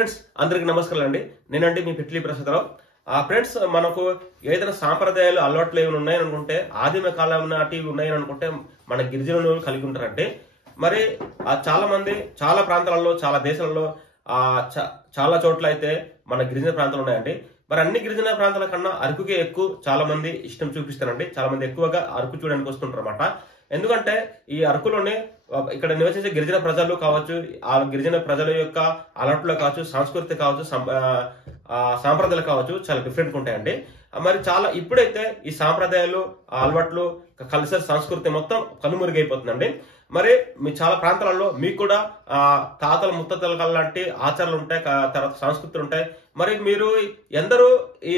Friends అందరికి నమస్కారాలు అండి. నేనండి మీ పిట్లి ప్రసాదరావు. ఫ్రెండ్స్, మనకు ఏదైనా సాంప్రదాయాలు అలవాట్లు ఏమైనా ఉన్నాయని అనుకుంటే, ఆదిమ కాలం నాటివి ఉన్నాయని అనుకుంటే మన గిరిజనులు కలిగి ఉంటారంటే, మరి చాలా మంది చాలా ప్రాంతాలలో చాలా దేశాలలో చాలా చోట్ల అయితే మన గిరిజన ప్రాంతాలు ఉన్నాయండి. మరి అన్ని గిరిజన ప్రాంతాల కన్నా అరకుకే ఎక్కువ చాలా మంది ఇష్టం చూపిస్తారండి. చాలా మంది ఎక్కువగా అరకు చూడడానికి వస్తుంటారు అన్నమాట. ఎందుకంటే ఈ అరకులోనే ఇక్కడ నివసించే గిరిజన ప్రజలు కావచ్చు, ఆ గిరిజన ప్రజల యొక్క అలవాట్లు కావచ్చు, సంస్కృతి కావచ్చు, సాంప్రదాయాలు కావచ్చు, చాలా డిఫరెంట్ ఉంటాయండి. మరి చాలా ఇప్పుడైతే ఈ సాంప్రదాయాలు, అలవాట్లు, కల్చర్, సంస్కృతి మొత్తం కనుమరుగైపోతుందండి. మరి మీ చాలా ప్రాంతాలలో మీకు కూడా తాతల ముత్తతల లాంటి ఆచారాలు ఉంటాయి, తర్వాత సంస్కృతులు ఉంటాయి. మరి మీరు ఎందరూ ఈ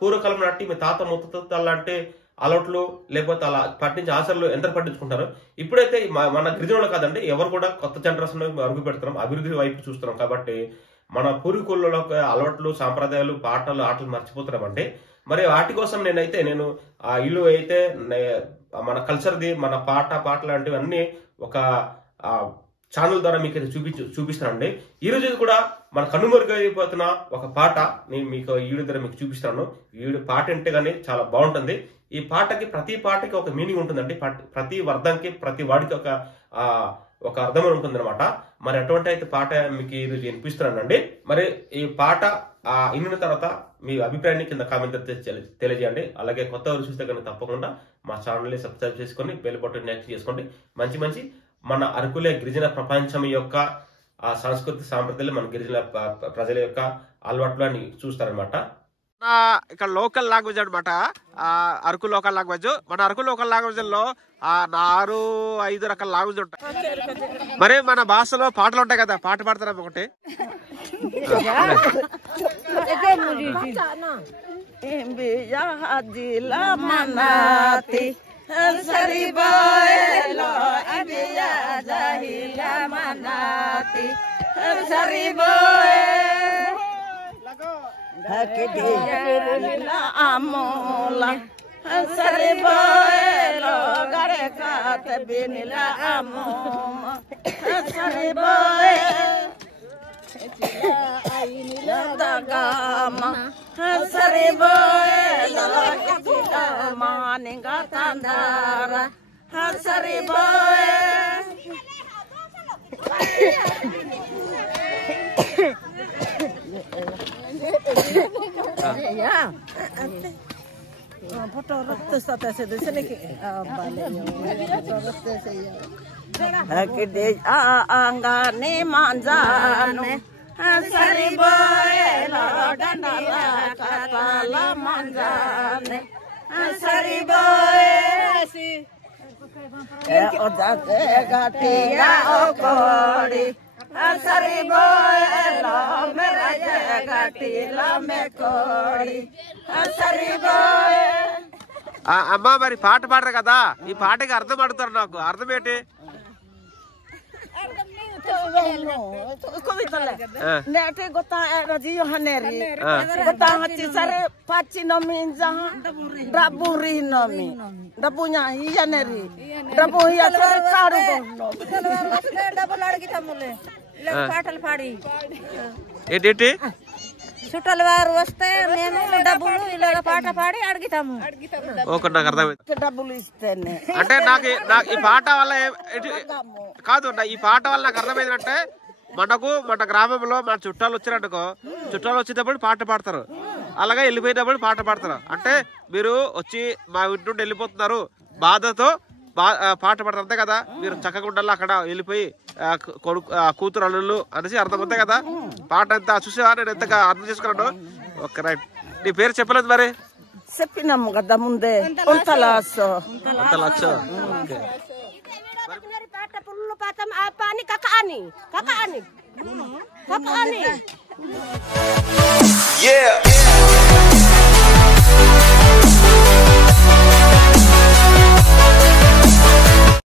పూర్వకాలం నాటి మీ తాత ముత్తతల లాంటి అలవాట్లు లేకపోతే అలా పట్టించే ఆచరణలు ఎంత పట్టించుకుంటారు. ఇప్పుడైతే మన గిరిజనులు కాదండి, ఎవరు కూడా కొత్త జనరేషన్ అడుగు పెడుతున్నాం, అభివృద్ధి వైపు చూస్తున్నాం. కాబట్టి మన పూర్వీకులలో అలవాట్లు, సాంప్రదాయాలు, పాటలు, ఆటలు మర్చిపోతున్నామండి. మరి వాటి కోసం నేను ఇల్లు అయితే మన కల్చర్ది, మన పాట లాంటివి అన్ని ఒక ఛానల్ ద్వారా మీకు చూపిస్తానండి. ఈ రోజు కూడా మన కనుమరుగైపోతున్న ఒక పాట నేను మీకు ఈ వీడియో ద్వారా మీకు చూపిస్తాను. ఈ వీడియో పాట అంటే కానీ చాలా బాగుంటుంది. ఈ పాటకి ప్రతి పాటకి ఒక మీనింగ్ ఉంటుందండి. ప్రతి వర్ధంకి, ప్రతి వాడికి ఒక అర్థం ఉంటుంది అనమాట. మరి అటువంటి అయితే పాట మీకు ఈరోజు వినిపిస్తున్నానండి. మరి ఈ పాట విన్న తర్వాత మీ అభిప్రాయాన్ని కింద కామెంట్ తెలియజేయండి. అలాగే కొత్త వారు చూస్తే కనుక తప్పకుండా మా ఛానల్ని సబ్స్క్రైబ్ చేసుకొని బెల్ బటన్ యాక్టివ్ చేసుకోండి. మంచి మన అరకులే గిరిజన ప్రపంచం యొక్క సంస్కృతి, సాంప్రదాయాలు, మన గిరిజన ప్రజల యొక్క అలవాట్లు అని చూస్తారనమాట. ఇక్కడ లోకల్ లాంగ్వేజ్ అనమాట, అరకు లోకల్ లాంగ్వేజ్. మన అరకు లోకల్ లాంగ్వేజ్ లో 4-5 రకాల లాంగ్వేజ్ ఉంటాయి. మరి మన భాషలో పాటలు ఉంటాయి కదా, పాట పాడతారా ఒకటి? amola saribolo gare kat binila amoma sariboy ainila dagama sariboy lagama ninga tandara sariboy ya foto rakta sate se desne ke bale foto rakta se ya akide angane manjane sariboy lo dandala katala manjane sariboy si odate gatiya okori sariboy lo meraja gatila mekori sariboy. అమ్మా, మరి పాట పాడరు కదా, ఈ పాటకి అర్థం అడుగుతారు. నాకు అర్థం ఏంటి? పాటలు పాడి ఏంటి చుట్టాల వారు వస్తే మేము డబ్బులు ఇలా పాట పాడి అడుగుతాము. నాకు అర్థమైంది. డబ్బులు ఇస్తేనే అంటే నాకు ఈ పాట వల్ల కాదు, ఈ పాట వల్ల నాకు అర్థమైందంటే, మన గ్రామంలో మన చుట్టాలు వచ్చినట్టుకో, చుట్టాలు వచ్చేటప్పుడు పాట పాడతారు, అలాగే వెళ్ళిపోయినప్పుడు పాట పాడతారు. అంటే మీరు వచ్చి మా ఇంటి నుండి వెళ్ళిపోతున్నారు, బాధతో పాట పాడతారు, అంతే కదా. మీరు చక్కగా ఉండాలి, అక్కడ వెళ్ళిపోయి కూతురు అల్లుళ్ళు అనేసి అర్థం, అంతే కదా. పాట ఎంత చూసేవా, నేను ఎంతగా అర్థం చేసుకున్నాను. Okay, right. నీ పేరు చెప్పలేదు మరి? చెప్పినాము కదా ముందే. ఉంతలాసో పాట పుల్లు పాతం ఆ పాని కకాని కకాని కకాని.